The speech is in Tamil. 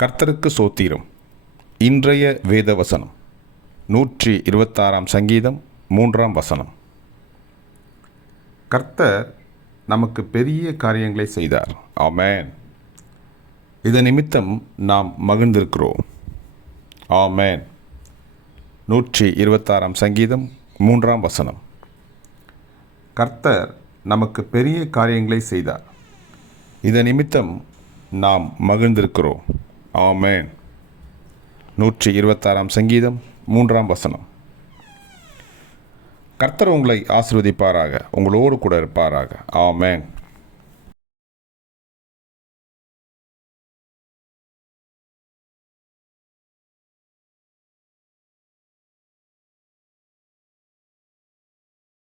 கர்த்தருக்கு சோத்திரம். இன்றைய வேத வசனம் நூற்றி இருபத்தாறாம் சங்கீதம் மூன்றாம் வசனம். கர்த்தர் நமக்கு பெரிய காரியங்களை செய்தார். ஆமேன். இதன் நிமித்தம் நாம் மகிழ்ந்திருக்கிறோம். ஆமேன். நூற்றி இருபத்தாறாம் சங்கீதம் மூன்றாம் வசனம். கர்த்தர் நமக்கு பெரிய காரியங்களை செய்தார். இதன் நிமித்தம் நாம் மகிழ்ந்திருக்கிறோம். ஆமேன். நூற்றி இருபத்தாறாம் சங்கீதம் மூன்றாம் வசனம். கர்த்தர் உங்களை ஆசிர்வதிப்பாராக உங்களோடு கூட இருப்பாராக. ஆமேன்.